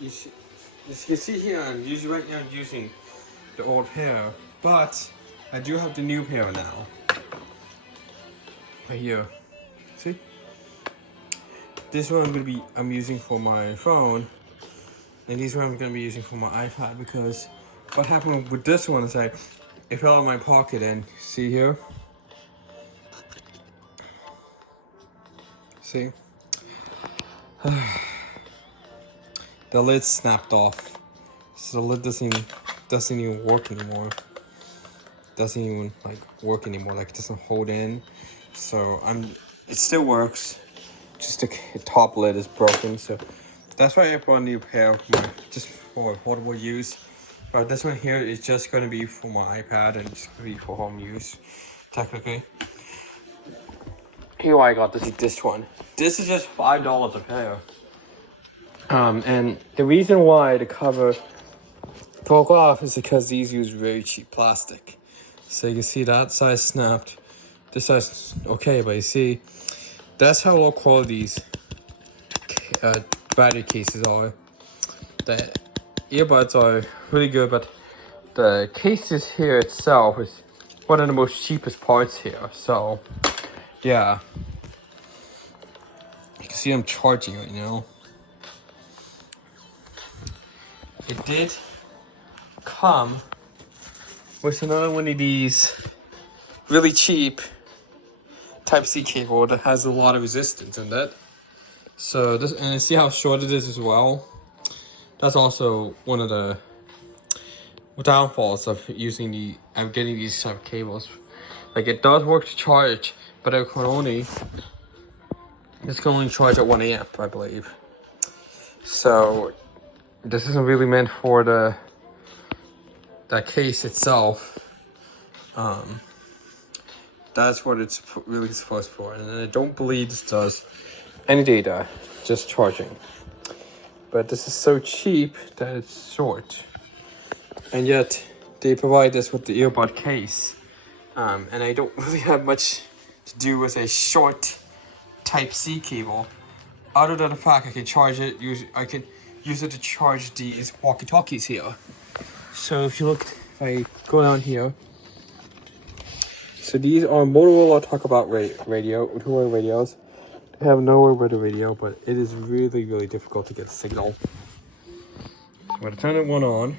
you can see here, right now I'm using the old pair, but I do have the new pair now. Right here. See? This one I'm using for my phone, and these one I'm gonna be using for my iPad, because what happened with this one is it fell out of my pocket, and see here? See? The lid snapped off. So the lid doesn't even work anymore. Doesn't even work anymore. Like, it doesn't hold in. So it still works. Just the top lid is broken. So that's why I bought a new pair just for portable use. But this one here is just gonna be for my iPad and just gonna be for home use, technically. Here I got this one. This is just $5 a pair. And the reason why the cover broke off is because these use very cheap plastic. So you can see that side snapped. This side's okay, but you see, that's how low quality these battery cases are. The earbuds are really good, but the cases here itself is one of the most cheapest parts here. So, yeah. You can see I'm charging right now. It did come with another one of these really cheap Type-C cable that has a lot of resistance in it. So this, and see how short it is as well. That's also one of the downfalls of getting these type of cables. Like, it does work to charge, but it can only charge at 1 amp, I believe. So this isn't really meant for that case itself. That's what it's really supposed for, and I don't believe this does any data, just charging. But this is so cheap that it's short, and yet they provide this with the earbud case. And I don't really have much to do with a short Type-C cable, other than the fact I can charge it. I can use it to charge these walkie-talkies here. So if you look, if I go down here, so these are Motorola Talkabout radio, two-way radios. They have nowhere but a radio, but it is really, really difficult to get a signal. I'm gonna turn it one on.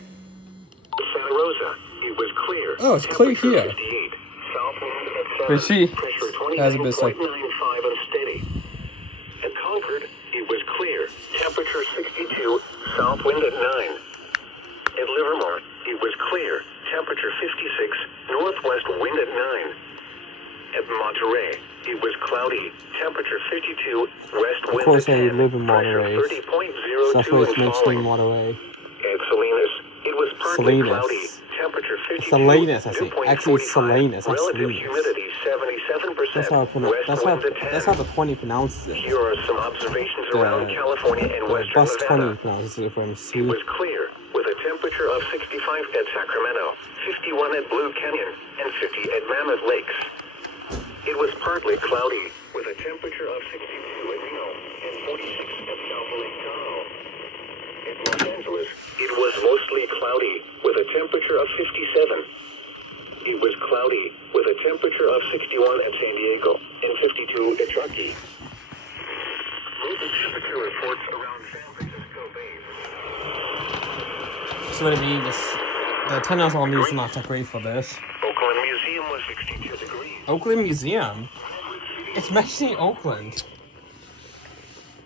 Santa Rosa, it was clear. Oh, it's clear here. But see, it has a bit like. Unsteady. At Concord, it was clear. Temperature 62, south wind at 9. At Livermore, it was clear. Temperature 56, northwest wind at 9. At Monterey, it was cloudy. Temperature 52, west wind at 10. Of course, I live in Monterey. So that's why it's mentioning Monterey. At Salinas, it was partly cloudy. Temperature 52. Salinas, I see. Actually, Salinas. That's Relative Salinas. humidity 77%. That's how the 20 pronounces it. Here are some observations around California and western bus Nevada. 20 pronounces it from C. It was clear, with a temperature of 65 at Sacramento, 51 at Blue Canyon, and 50 at Mammoth Lakes. It was partly cloudy, with a temperature of 62 at Reno, and 46 at South Lake Tahoe. In Los Angeles, it was mostly cloudy, with a temperature of 57. It was cloudy, with a temperature of 61 at San Diego, and 52 at Truckee. Local temperature reports around San Francisco Bay. So what I mean is, the 10 ounce on me is not that great for this. Oakland Museum was 62 degrees. Oakland Museum? It's mentioning Oakland.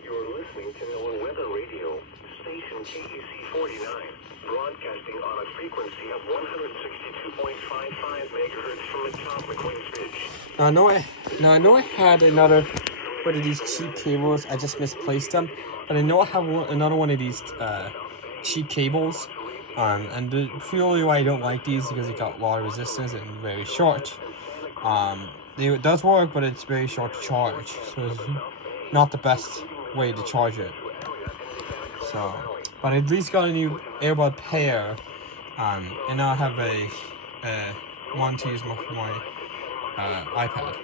You're listening to NOAA Weather Radio, station KEC 49, broadcasting on a frequency of 162.55 megahertz from atop McQueen's Ridge. Now I know I had another one of these cheap cables. I just misplaced them, but I know I have another one of these cheap cables. And the purely why I don't like these is because it got a lot of resistance and very short. It does work, but it's very short to charge, so it's not the best way to charge it. So, but I at least got a new earbud pair, and now I have a one to use for my iPad.